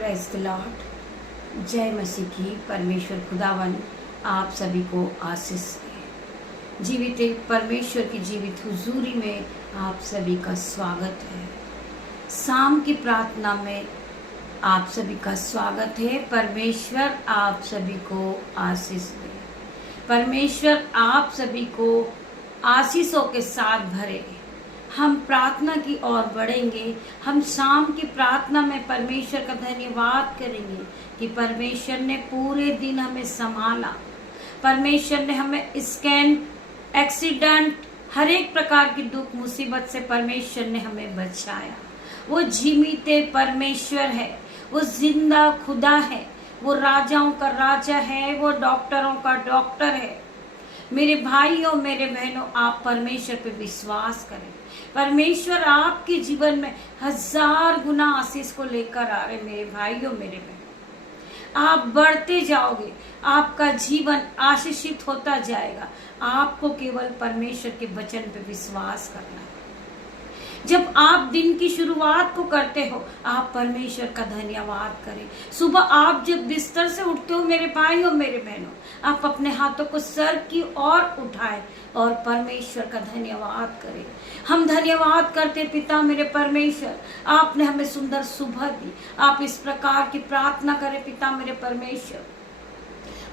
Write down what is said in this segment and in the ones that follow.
Praise the Lord. जय मसीह की। परमेश्वर खुदावन आप सभी को आशीष दे। जीवित परमेश्वर की जीवित हुजूरी में आप सभी का स्वागत है। शाम की प्रार्थना में आप सभी का स्वागत है। परमेश्वर आप सभी को आशीष दे। परमेश्वर आप सभी को आशीषों के साथ भरे। हम प्रार्थना की ओर बढ़ेंगे। हम शाम की प्रार्थना में परमेश्वर का धन्यवाद करेंगे कि परमेश्वर ने पूरे दिन हमें संभाला। परमेश्वर ने हमें स्कैन, एक्सीडेंट, हर एक प्रकार की दुख मुसीबत से परमेश्वर ने हमें बचाया। वो जीविते परमेश्वर है, वो जिंदा खुदा है, वो राजाओं का राजा है, वो डॉक्टरों का डॉक्टर है। मेरे भाइयों, मेरे बहनों, आप परमेश्वर पे विश्वास करें। परमेश्वर आपके जीवन में 1000 गुना आशीष को लेकर आ रहे। मेरे भाइयों, मेरे बहनों, आप बढ़ते जाओगे, आपका जीवन आशीषित होता जाएगा। आपको केवल परमेश्वर के वचन पे विश्वास करना है। जब आप दिन की शुरुआत को करते हो, आप परमेश्वर का धन्यवाद करें। सुबह आप जब बिस्तर से उठते हो, मेरे भाइयों, मेरे बहनों, आप अपने हाथों को सर की ओर उठाएं और परमेश्वर का धन्यवाद करें। हम धन्यवाद करते पिता मेरे परमेश्वर, आपने हमें सुंदर सुबह दी। आप इस प्रकार की प्रार्थना करें पिता मेरे परमेश्वर।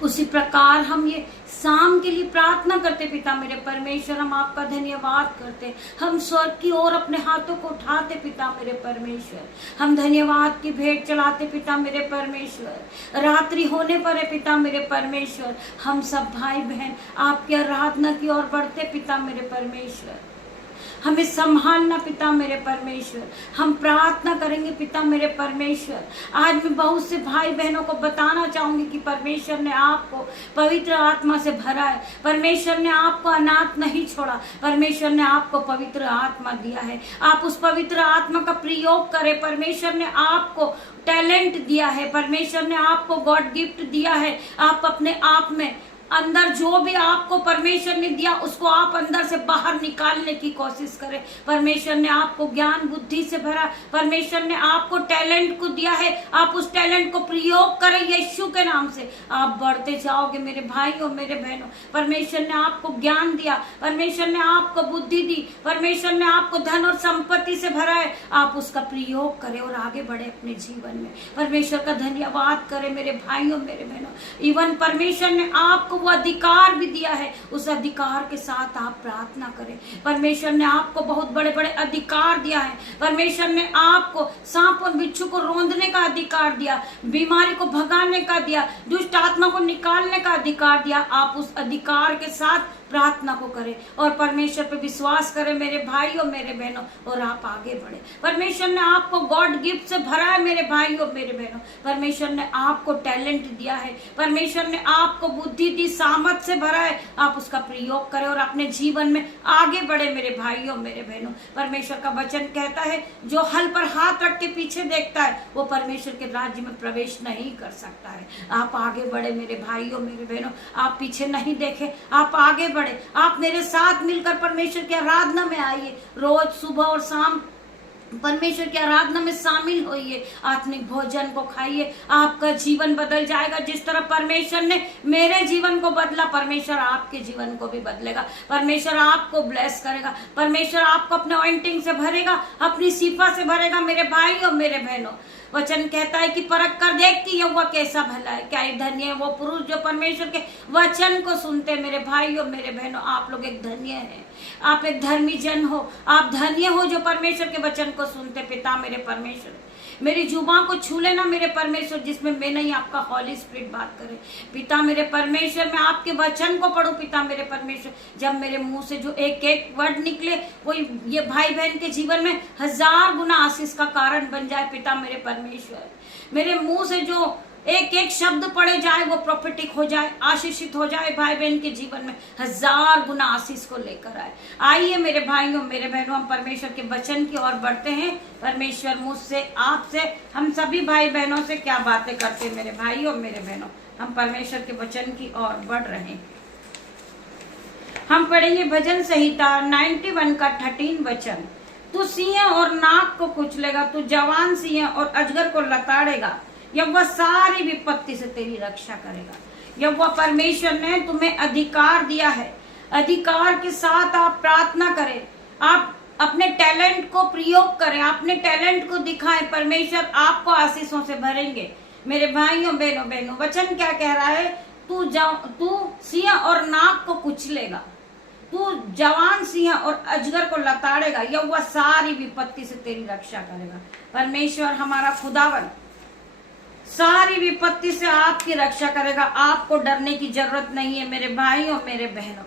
उसी प्रकार हम ये शाम के लिए प्रार्थना करते पिता मेरे परमेश्वर। हम आपका धन्यवाद करते। हम स्वर्ग की ओर अपने हाथों को उठाते पिता मेरे परमेश्वर। हम धन्यवाद की भेंट चलाते पिता मेरे परमेश्वर। रात्रि होने पर है पिता मेरे परमेश्वर, हम सब भाई बहन आपकी आराधना की ओर बढ़ते पिता मेरे परमेश्वर। हमें संभालना पिता मेरे परमेश्वर। हम प्रार्थना करेंगे पिता मेरे परमेश्वर। आज मैं बहुत से भाई बहनों को बताना चाहूंगी कि परमेश्वर ने आपको पवित्र आत्मा से भरा है। परमेश्वर ने आपको अनाथ नहीं छोड़ा। परमेश्वर ने आपको पवित्र आत्मा दिया है। आप उस पवित्र आत्मा का प्रयोग करें। परमेश्वर ने आपको टैलेंट दिया है। परमेश्वर ने आपको गॉड गिफ्ट दिया है। आप अपने आप में अंदर जो भी आपको परमेश्वर ने दिया, उसको आप अंदर से बाहर निकालने की कोशिश करें। परमेश्वर ने आपको ज्ञान बुद्धि से भरा। परमेश्वर ने आपको टैलेंट को दिया है। आप उस टैलेंट को प्रयोग करें यीशु के नाम से। आप बढ़ते जाओगे मेरे भाइयों, मेरे बहनों। परमेश्वर ने आपको ज्ञान दिया। परमेश्वर ने आपको बुद्धि दी। परमेश्वर ने आपको धन और संपत्ति से भरा है। आप उसका प्रयोग करें और आगे बढ़े अपने जीवन में। परमेश्वर का धन्यवाद करें मेरे भाइयों, मेरे बहनों। इवन परमेश्वर ने आपको वो अधिकार भी दिया है। उस अधिकार के साथ आप प्रार्थना करें। परमेश्वर ने आपको बहुत बड़े बड़े अधिकार दिया है। परमेश्वर ने आपको सांप और बिच्छू को रौंदने का अधिकार दिया, बीमारी को भगाने का दिया, दुष्ट आत्मा को निकालने का अधिकार दिया। आप उस अधिकार के साथ प्रार्थना को करें और परमेश्वर पे विश्वास करें मेरे भाइयों, मेरे बहनों, और आप आगे बढ़े। परमेश्वर ने आपको गॉड गिफ्ट से भरा है मेरे भाइयों, मेरे बहनों। परमेश्वर ने आपको टैलेंट दिया है। परमेश्वर ने आपको बुद्धि दी, सामर्थ से भरा है। आप उसका प्रयोग करें और अपने जीवन में आगे बढ़े मेरे भाइयों, मेरे बहनों। परमेश्वर का वचन कहता है, जो हल पर हाथ रख के पीछे देखता है, वो परमेश्वर के राज्य में प्रवेश नहीं कर सकता है। आप आगे बढ़े मेरे भाइयों, मेरे बहनों। आप पीछे नहीं देखे, आप आगे बढ़े। आप मेरे साथ मिलकर परमेश्वर की आराधना में आइए। रोज सुबह और शाम परमेश्वर की आराधना में शामिल होइए। आत्मिक भोजन को खाइए। आपका जीवन बदल जाएगा। जिस तरह परमेश्वर ने मेरे जीवन को बदला, परमेश्वर आपके जीवन को भी बदलेगा। परमेश्वर आपको ब्लेस करेगा। परमेश्वर आपको अपने ऑइंटिंग से भरेगा, अपनी सिफा से भरेगा मेरे भाइयों, मेरे बहनों। वचन कहता है कि परख कर देख कि यहोवा कैसा भला है। क्या धन्य है वो पुरुष जो परमेश्वर के वचन को सुनते। मेरे भाइयों, मेरे बहनों, आप लोग एक धन्य हैं। आप एक धर्मी जन हो। आप धन्य हो जो परमेश्वर के वचन को सुनते पिता मेरे परमेश्वर। मेरी जुबान को छू लेना मेरे परमेश्वर, जिसमें मैं नहीं आपका हॉली स्पिरिट बात करे पिता मेरे परमेश्वर। मैं आपके वचन को पढ़ूं पिता मेरे परमेश्वर। जब मेरे मुंह से जो एक एक वर्ड निकले, वो ये भाई बहन के जीवन में 1000 गुना आशीष का कारण बन जाए पिता मेरे परमेश्वर। मेरे मुंह से जो एक एक शब्द पढ़े जाए, वो प्रोफेटिक हो जाए, आशीषित हो जाए भाई बहन के जीवन में। 1000 गुना आशीष को लेकर आए। आइए मेरे भाइयों, मेरे बहनों, हम परमेश्वर के वचन की ओर बढ़ते हैं। परमेश्वर मुझसे, आपसे, हम सभी भाई बहनों से क्या बातें करते हैं मेरे भाइयों, मेरे बहनों। हम परमेश्वर के वचन की ओर बढ़ रहे हैं। हम पढ़ेंगे भजन संहिता 91 का 13 वचन। तू सिंह और नाग को कुचलेगा, तू जवान सिंह और अजगर को लताड़ेगा। यहोवा सारी विपत्ति से तेरी रक्षा करेगा। यहोवा परमेश्वर ने तुम्हें अधिकार दिया है, अधिकार के साथ आप प्रार्थना करें, आप अपने टैलेंट को प्रयोग करें, अपने टैलेंट को दिखाएं। परमेश्वर आपको आशीषों से भरेंगे। मेरे भाइयों बहनों, वचन क्या कह रहा है? तू सिंह और नाग को कुचलेगा, तू जवान सिंह और अजगर को लताड़ेगा। यहोवा सारी विपत्ति से तेरी रक्षा करेगा। परमेश्वर हमारा खुदावन सारी विपत्ति से आपकी रक्षा करेगा। आपको डरने की जरूरत नहीं है मेरे भाइयों मेरे बहनों।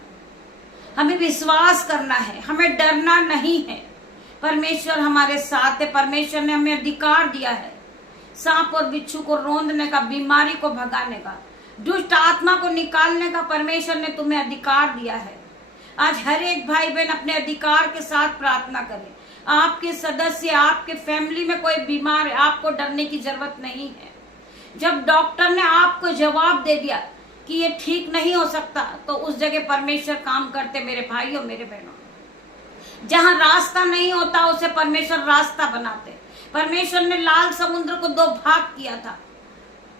हमें विश्वास करना है, हमें डरना नहीं है। परमेश्वर हमारे साथ है। परमेश्वर ने हमें अधिकार दिया है सांप और बिच्छू को रौंदने का, बीमारी को भगाने का, दुष्ट आत्मा को निकालने का। परमेश्वर ने तुम्हें अधिकार दिया है। आज हर एक भाई बहन अपने अधिकार के साथ प्रार्थना करें। आपके सदस्य, आपके फैमिली में कोई बीमार है, आपको डरने की जरूरत नहीं है। जब डॉक्टर ने आपको जवाब दे दिया कि ये ठीक नहीं हो सकता, तो उस जगह परमेश्वर काम करते मेरे भाइयों मेरे बहनों। जहां रास्ता नहीं होता उसे परमेश्वर रास्ता बनाते। परमेश्वर ने लाल समुद्र को 2 भाग किया था,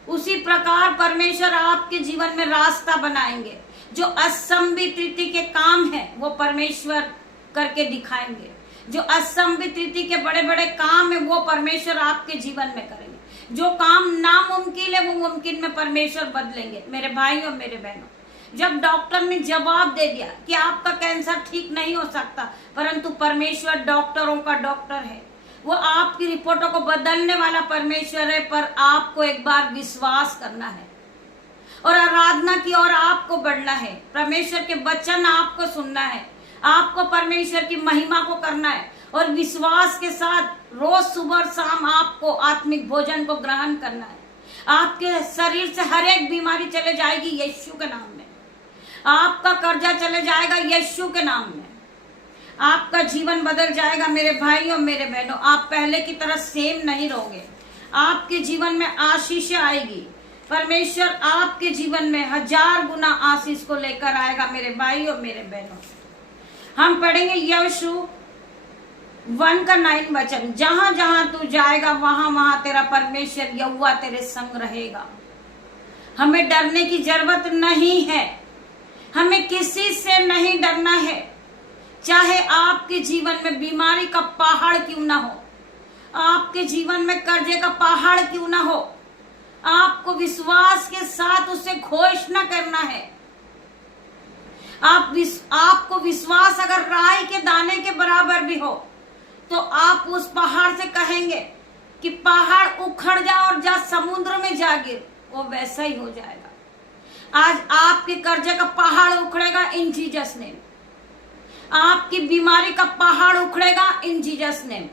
उसी प्रकार परमेश्वर आपके जीवन में रास्ता बनाएंगे। जो असंभित रीति के काम है वो परमेश्वर करके दिखाएंगे। जो असंभित रीति के बड़े बड़े काम है वो परमेश्वर आपके जीवन में करेंगे। जो काम नामुमकिन है वो मुमकिन में परमेश्वर बदलेंगे। मेरे भाइयों मेरे बहनों, जब डॉक्टर ने जवाब दे दिया कि आपका कैंसर ठीक नहीं हो सकता, परंतु परमेश्वर डॉक्टरों का डॉक्टर है, वो आपकी रिपोर्टों को बदलने वाला परमेश्वर है। पर आपको एक बार विश्वास करना है और आराधना की ओर आपको बढ़ना है। परमेश्वर के वचन आपको सुनना है, आपको परमेश्वर की महिमा को करना है और विश्वास के साथ रोज सुबह और शाम आपको आत्मिक भोजन को ग्रहण करना है। आपके शरीर से हर एक बीमारी चले जाएगी यीशु के नाम में। आपका कर्जा चले जाएगा यीशु के नाम में। आपका जीवन बदल जाएगा मेरे भाइयों मेरे बहनों। आप पहले की तरह सेम नहीं रहोगे। आपके जीवन में आशीष आएगी। परमेश्वर आपके जीवन में 1000 गुना आशीष को लेकर आएगा मेरे भाइयों मेरे बहनों। हम पढ़ेंगे यहोशू 1:9 वचन। जहां जहां तू जाएगा वहां वहां तेरा परमेश्वर यहोवा तेरे संग रहेगा। हमें डरने की जरूरत नहीं है, हमें किसी से नहीं डरना है। चाहे आपके जीवन में बीमारी का पहाड़ क्यों ना हो, आपके जीवन में कर्जे का पहाड़ क्यों ना हो, आपको विश्वास के साथ उसे घोषणा करना है। आपको विश्वास अगर राई के दाने के बराबर भी हो तो आप उस पहाड़ से कहेंगे कि पहाड़ उखड़ जा और जा समुद्र में जा गिर, वो वैसा ही हो जाएगा। आज आपके कर्जे का पहाड़ उखड़ेगा इन जीसस नेम। आपकी बीमारी का पहाड़ उखड़ेगा इन जीसस नेम।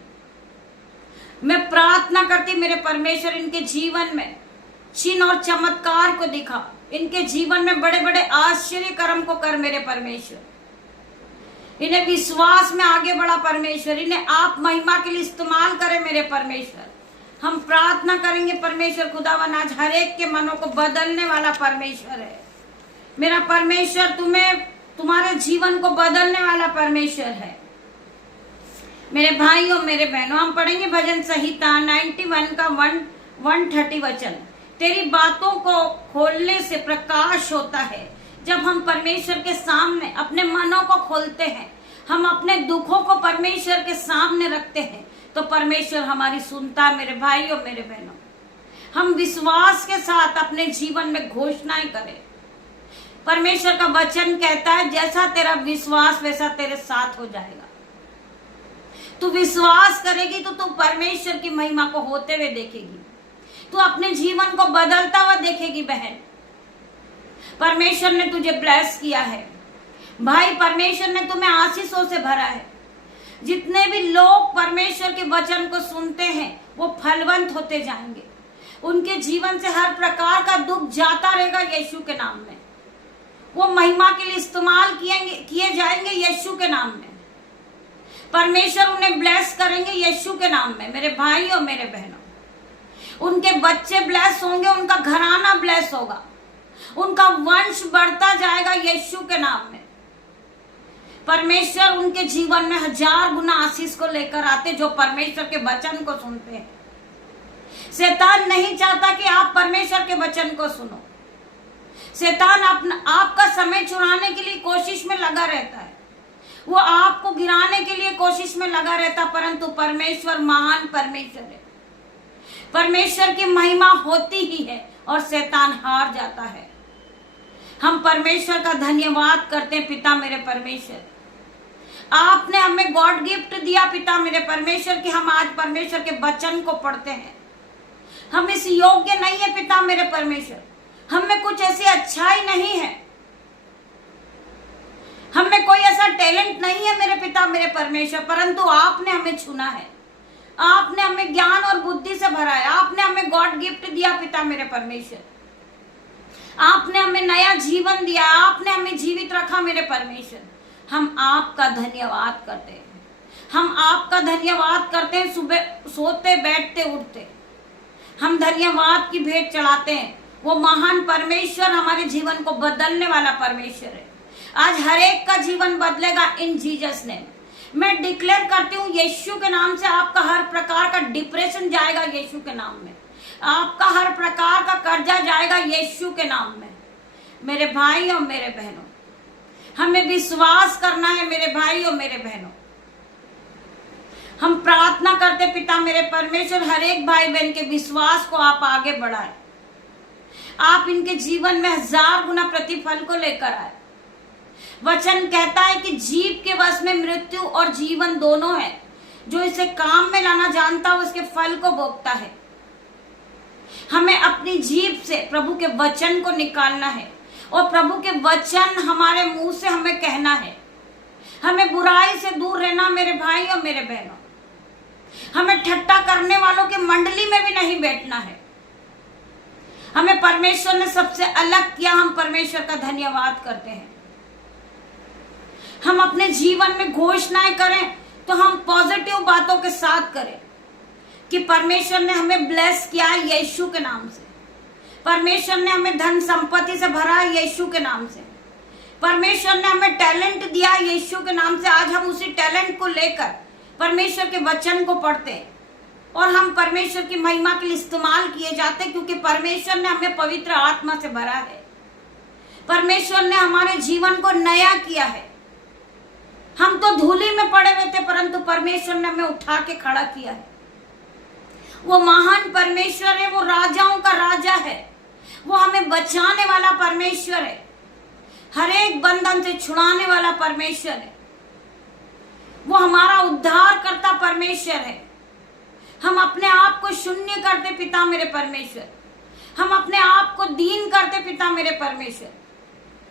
मैं प्रार्थना करती मेरे परमेश्वर इनके जीवन में चिन्ह और चमत्कार को दिखा, इनके जीवन में बड़े बड़े आश्चर्य कर्म को कर मेरे परमेश्वर। इन्हें विश्वास में आगे बढ़ा परमेश्वर, इन्हें आप महिमा के लिए इस्तेमाल करें मेरे परमेश्वर। हम प्रार्थना करेंगे परमेश्वर खुदावन आज हर एक के मनों को बदलने वाला परमेश्वर है। मेरा परमेश्वर तुम्हारे जीवन को बदलने वाला परमेश्वर है। मेरे भाइयों मेरे बहनों, हम पढ़ेंगे भजन संहिता 91 का 130 वचन। तेरी बातों को खोलने से प्रकाश होता है। जब हम परमेश्वर के सामने अपने मनों को खोलते हैं, हम अपने दुखों को परमेश्वर के सामने रखते हैं, तो परमेश्वर हमारी सुनता है मेरे भाइयों मेरे बहनों। हम विश्वास के साथ अपने जीवन में घोषणाएं करें। परमेश्वर का वचन कहता है जैसा तेरा विश्वास वैसा तेरे साथ हो जाएगा। तू विश्वास करेगी तो तू परमेश्वर की महिमा को होते हुए देखेगी। तू अपने जीवन को बदलता हुआ देखेगी बहन। परमेश्वर ने तुझे ब्लेस किया है भाई, परमेश्वर ने तुम्हें आशीषों से भरा है। जितने भी लोग परमेश्वर के वचन को सुनते हैं वो फलवंत होते जाएंगे। उनके जीवन से हर प्रकार का दुख जाता रहेगा यीशु के नाम में। वो महिमा के लिए इस्तेमाल किए जाएंगे यीशु के नाम में। परमेश्वर उन्हें ब्लेस करेंगे यीशु के नाम में। मेरे भाइयों मेरे बहनों, उनके बच्चे ब्लेस होंगे, उनका घराना ब्लेस होगा, उनका वंश बढ़ता जाएगा यीशु के नाम में। परमेश्वर उनके जीवन में 1000 गुना आशीष को लेकर आते जो परमेश्वर के वचन को सुनते हैं। शैतान नहीं चाहता कि आप परमेश्वर के वचन को सुनो। शैतान आपका समय चुराने के लिए कोशिश में लगा रहता है, वो आपको गिराने के लिए कोशिश में लगा रहता, परंतु परमेश्वर महान परमेश्वर है। परमेश्वर की महिमा होती ही है और शैतान हार जाता है। हम परमेश्वर का धन्यवाद करते हैं। पिता मेरे परमेश्वर, आपने हमें गॉड गिफ्ट दिया पिता मेरे परमेश्वर कि हम आज परमेश्वर के वचन को पढ़ते हैं। हम इस योग्य नहीं है पिता मेरे परमेश्वर, हम में कुछ ऐसी अच्छाई नहीं है, हम में कोई ऐसा टैलेंट नहीं है मेरे पिता मेरे परमेश्वर, परंतु आपने हमें चुना है, आपने हमें ज्ञान और बुद्धि से भरा है, आपने हमें गॉड गिफ्ट दिया पिता मेरे परमेश्वर, आपने हमें नया जीवन दिया, आपने हमें जीवित रखा मेरे परमेश्वर। हम आपका धन्यवाद करते हैं, हम आपका धन्यवाद करते हैं। सुबह सोते बैठते उठते हम धन्यवाद की भेंट चढ़ाते हैं। वो महान परमेश्वर हमारे जीवन को बदलने वाला परमेश्वर है। आज हर एक का जीवन बदलेगा इन जीसस नेम। मैं डिक्लेयर करती हूँ यीशु के नाम से आपका हर प्रकार का डिप्रेशन जाएगा यीशु के नाम में, आपका हर प्रकार का कर्जा जाएगा यीशु के नाम में। मेरे भाई और मेरे बहनों, हमें विश्वास करना है मेरे भाई और मेरे बहनों। हम प्रार्थना करते पिता मेरे परमेश्वर, हर एक भाई बहन के विश्वास को आप आगे बढ़ाएं, आप इनके जीवन में 1000 गुना प्रतिफल को लेकर आए। वचन कहता है कि जीव के वश में मृत्यु और जीवन दोनों है, जो इसे काम में लाना जानता है उसके फल को भोगता है। हमें अपनी जीभ से प्रभु के वचन को निकालना है और प्रभु के वचन हमारे मुंह से हमें कहना है। हमें बुराई से दूर रहना मेरे भाई और मेरे बहनों। हमें ठट्टा करने वालों के मंडली में भी नहीं बैठना है। हमें परमेश्वर ने सबसे अलग किया, हम परमेश्वर का धन्यवाद करते हैं। हम अपने जीवन में घोषणाएं करें तो हम पॉजिटिव बातों के साथ करें कि परमेश्वर ने हमें ब्लेस किया है यीशु के नाम से, परमेश्वर ने हमें धन संपत्ति से भरा है यीशु के नाम से, परमेश्वर ने हमें टैलेंट दिया है यीशु के नाम से। आज हम उसी टैलेंट को लेकर परमेश्वर के वचन को पढ़ते हैं और हम परमेश्वर की महिमा के लिए इस्तेमाल किए जाते हैं, क्योंकि परमेश्वर ने हमें पवित्र आत्मा से भरा है। परमेश्वर ने हमारे जीवन को नया किया है। हम तो धूली में पड़े हुए थे, परंतु परमेश्वर ने हमें उठा के खड़ा किया है। वो महान परमेश्वर है, वो राजाओं का राजा है, वो हमें बचाने वाला परमेश्वर है, हर एक बंधन से छुड़ाने वाला परमेश्वर है, वो हमारा उद्धार करता परमेश्वर है। हम अपने आप को शून्य करते पिता मेरे परमेश्वर, हम अपने आप को दीन करते पिता मेरे परमेश्वर,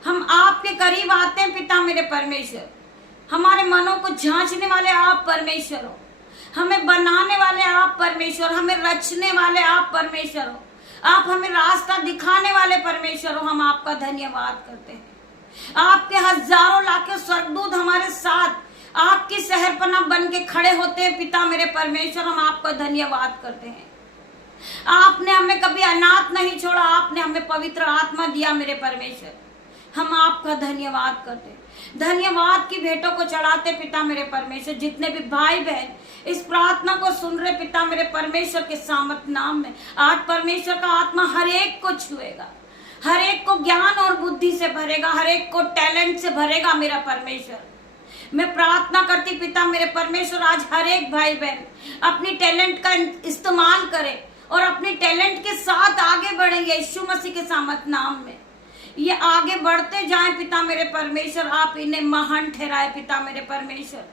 हम आपके करीब आते हैं पिता मेरे परमेश्वर। हमारे मनों को जांचने वाले आप परमेश्वर हो, हमें बनाने वाले आप परमेश्वर, हमें रचने वाले आप परमेश्वर हो, आप हमें रास्ता दिखाने वाले परमेश्वर हो। हम आपका धन्यवाद करते हैं। आपके हजारों लाखों स्वर्गदूत हमारे साथ आपकी शहरपनाह बन के खड़े होते हैं पिता मेरे परमेश्वर। हम आपका धन्यवाद करते हैं। आपने हमें कभी अनाथ नहीं छोड़ा, आपने हमें पवित्र आत्मा दिया मेरे परमेश्वर। हम आपका धन्यवाद करते हैं, धन्यवाद की भेंटों को चढ़ाते पिता मेरे परमेश्वर। जितने भी भाई बहन इस प्रार्थना को सुन रहे पिता मेरे परमेश्वर के सामर्थ नाम में, आज परमेश्वर का आत्मा हर एक को छुएगा, हर एक को ज्ञान और बुद्धि से भरेगा, हर एक को टैलेंट से भरेगा मेरा परमेश्वर। मैं प्रार्थना करती पिता मेरे परमेश्वर, आज हर एक भाई बहन अपनी टैलेंट का इस्तेमाल करे और अपनी टैलेंट के साथ आगे बढ़े यीशु मसीह के सामर्थ नाम में। ये आगे बढ़ते जाएं पिता मेरे परमेश्वर। आप इन्हें महान ठहराए पिता मेरे परमेश्वर,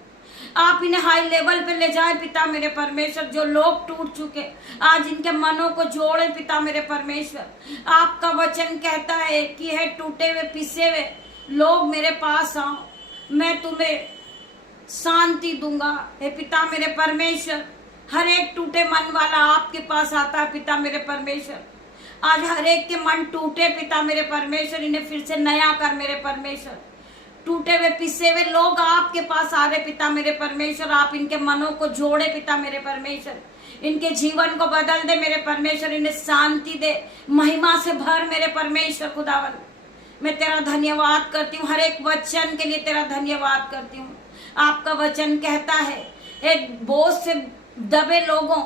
आप इन्हें हाई लेवल पे ले जाए पिता मेरे परमेश्वर। जो लोग टूट चुके आज इनके मनों को जोड़े पिता मेरे परमेश्वर। आपका वचन कहता है कि है टूटे हुए पिसे हुए लोग मेरे पास आओ, मैं तुम्हें शांति दूंगा। हे पिता मेरे परमेश्वर, हर एक टूटे मन वाला आपके पास आता है पिता मेरे परमेश्वर। आज हर एक के मन टूटे पिता मेरे परमेश्वर, इन्हें फिर से नया कर मेरे परमेश्वर। टूटे हुए पिसे हुए लोग आपके पास आ रहे पिता मेरे परमेश्वर। आप इनके मनों को जोड़े पिता मेरे परमेश्वर, इनके जीवन को बदल दे मेरे परमेश्वर, इन्हें शांति दे, महिमा से भर मेरे परमेश्वर खुदावन। मैं तेरा धन्यवाद करती हूँ, हर एक वचन के लिए तेरा धन्यवाद करती हूँ। आपका वचन कहता है एक बोझ से दबे लोगों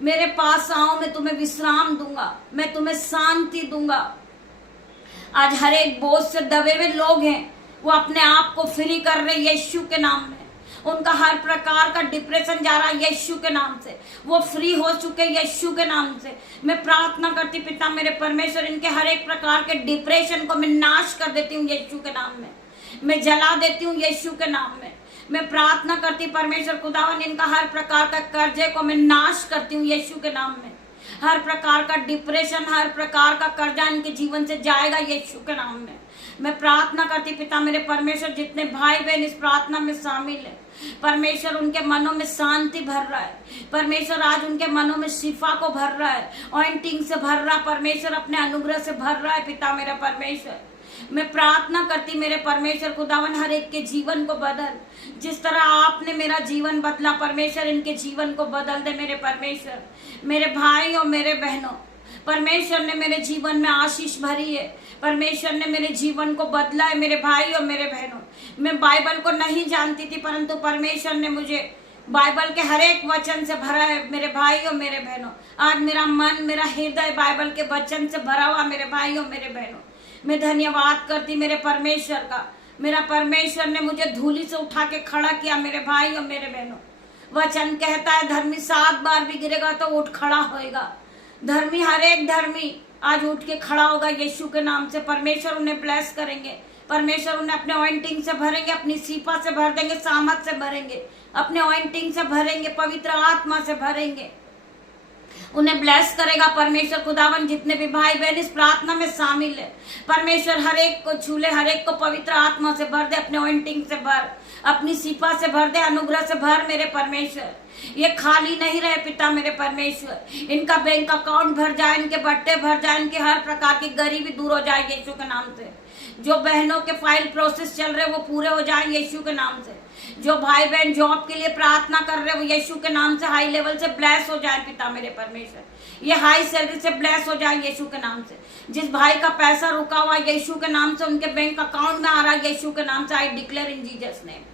मेरे पास आओ, मैं तुम्हें विश्राम दूंगा, मैं तुम्हें शांति दूंगा। आज हर एक बोझ से दबे हुए लोग हैं, वो अपने आप को फ्री कर रहे यीशु के नाम में। उनका हर प्रकार का डिप्रेशन जा रहा है यीशु के नाम से, वो फ्री हो चुके यीशु के नाम से। मैं प्रार्थना करती पिता मेरे परमेश्वर, इनके हर एक प्रकार के डिप्रेशन को मैं नाश कर देती हूँ यीशु के नाम में, मैं जला देती हूँ यीशु के नाम में। मैं प्रार्थना करती परमेश्वर खुदावन, इनका हर प्रकार का कर्जे को मैं नाश करती हूँ यीशु के नाम में। हर प्रकार का डिप्रेशन, हर प्रकार का कर्जा इनके जीवन से जाएगा यीशु के नाम में। मैं प्रार्थना करती पिता मेरे परमेश्वर, जितने भाई बहन इस प्रार्थना में शामिल है परमेश्वर, उनके मनों में शांति भर रहा है परमेश्वर, आज उनके मनों में शिफा को भर रहा है, ऑइंटिंग से भर रहा है परमेश्वर, अपने अनुग्रह से भर रहा है पिता मेरा परमेश्वर। मैं प्रार्थना करती मेरे परमेश्वर खुदावन, हर एक के जीवन को बदल, जिस तरह आपने मेरा जीवन बदला परमेश्वर, इनके जीवन को बदल दे मेरे परमेश्वर। मेरे भाई और मेरे बहनों, परमेश्वर ने मेरे जीवन में आशीष भरी है, परमेश्वर ने मेरे जीवन को बदला है मेरे भाई और मेरे बहनों। मैं बाइबल को नहीं जानती थी, परंतु परमेश्वर ने मुझे बाइबल के हर एक वचन से भरा है मेरे भाई और मेरे बहनों। आज मेरा मन, मेरा हृदय बाइबल के वचन से भरा हुआ मेरे भाई और मेरे बहनों। मैं धन्यवाद करती मेरे परमेश्वर का। मेरा परमेश्वर ने मुझे धूली से उठा के खड़ा किया मेरे भाई और मेरे बहनों। वचन कहता है धर्मी 7 बार भी गिरेगा तो उठ खड़ा होएगा। धर्मी, हर एक धर्मी आज उठ के खड़ा होगा यीशु के नाम से। परमेश्वर उन्हें ब्लेस करेंगे, परमेश्वर उन्हें अपने ऑइंटिंग से भरेंगे, अपनी सीपा से भर देंगे, सामत से भरेंगे, अपने ऑइंटिंग से भरेंगे, पवित्र आत्मा से भरेंगे, उन्हें ब्लेस करेगा परमेश्वर खुदावन। जितने भी भाई बहन इस प्रार्थना में शामिल है परमेश्वर, हर एक को छू ले, हर एक को पवित्र आत्मा से भर दे, अपने ऑइंटिंग से भर, अपनी सीपा से भर दे, अनुग्रह से भर मेरे परमेश्वर। ये खाली नहीं रहे पिता मेरे परमेश्वर, इनका बैंक अकाउंट भर जाए, इनके बट्टे भर जाए, इनके हर प्रकार की गरीबी दूर हो जाए यीशु के नाम से। जो बहनों के फाइल प्रोसेस चल रहे वो पूरे हो जाए यीशु के नाम से। जो भाई बहन जॉब के लिए प्रार्थना कर रहे वो यीशु के नाम से हाई लेवल से ब्लेस हो जाए पिता मेरे परमेश्वर, ये हाई सैलरी से ब्लेस हो जाए यीशु के नाम से। जिस भाई का पैसा रुका हुआ यीशु के नाम से उनके बैंक अकाउंट में आ रहा है यीशु के नाम से। I declare in Jesus name.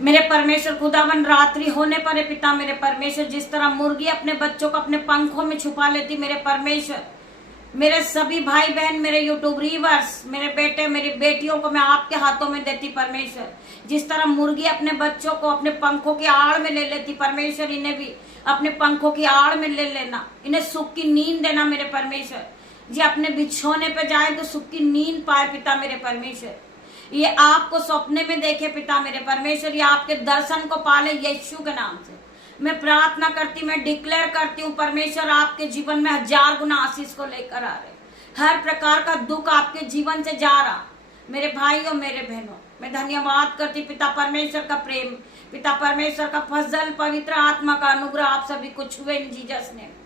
मेरे परमेश्वर खुदावन, रात्रि होने पर है पिता मेरे परमेश्वर, जिस तरह मुर्गी अपने बच्चों को अपने पंखों में छुपा लेती मेरे परमेश्वर, मेरे सभी भाई बहन, मेरे यूट्यूब व्यूअर्स, मेरे बेटे मेरी बेटियों को मैं आपके हाथों में देती परमेश्वर। जिस तरह मुर्गी अपने बच्चों को अपने पंखों की आड़ में ले लेती परमेश्वर, इन्हें भी अपने पंखों की आड़ में ले लेना, इन्हें सुख की नींद देना मेरे परमेश्वर। जी अपने बिछोने पे जाए तो सुख की नींद पाए पिता मेरे परमेश्वर। ये आपको सपने में देखे पिता मेरे परमेश्वर, ये आपके दर्शन को पाले यीशु के नाम से। मैं प्रार्थना करती, मैं डिक्लेयर करती हूँ परमेश्वर, आपके जीवन में 1000 गुना आशीष को लेकर आ रहे, हर प्रकार का दुख आपके जीवन से जा रहा मेरे भाई और मेरे बहनों। मैं धन्यवाद करती पिता परमेश्वर का प्रेम, पिता परमेश्वर का फजल, पवित्र आत्मा का अनुग्रह आप सभी को छुए इन जीसस नेम।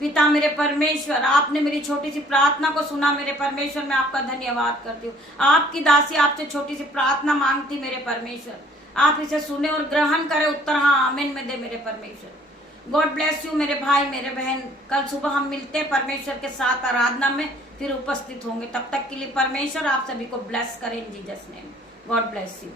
पिता मेरे परमेश्वर, आपने मेरी छोटी सी प्रार्थना को सुना मेरे परमेश्वर, मैं आपका धन्यवाद करती हूँ। आपकी दासी आपसे छोटी सी प्रार्थना मांगती मेरे परमेश्वर, आप इसे सुने और ग्रहण करें, उत्तर हाँ आमीन में दे मेरे परमेश्वर। गॉड ब्लेस यू मेरे भाई मेरे बहन। कल सुबह हम मिलते हैं परमेश्वर के साथ आराधना में, फिर उपस्थित होंगे। तब तक के लिए परमेश्वर आप सभी को ब्लेस करें इन Jesus name. God bless you.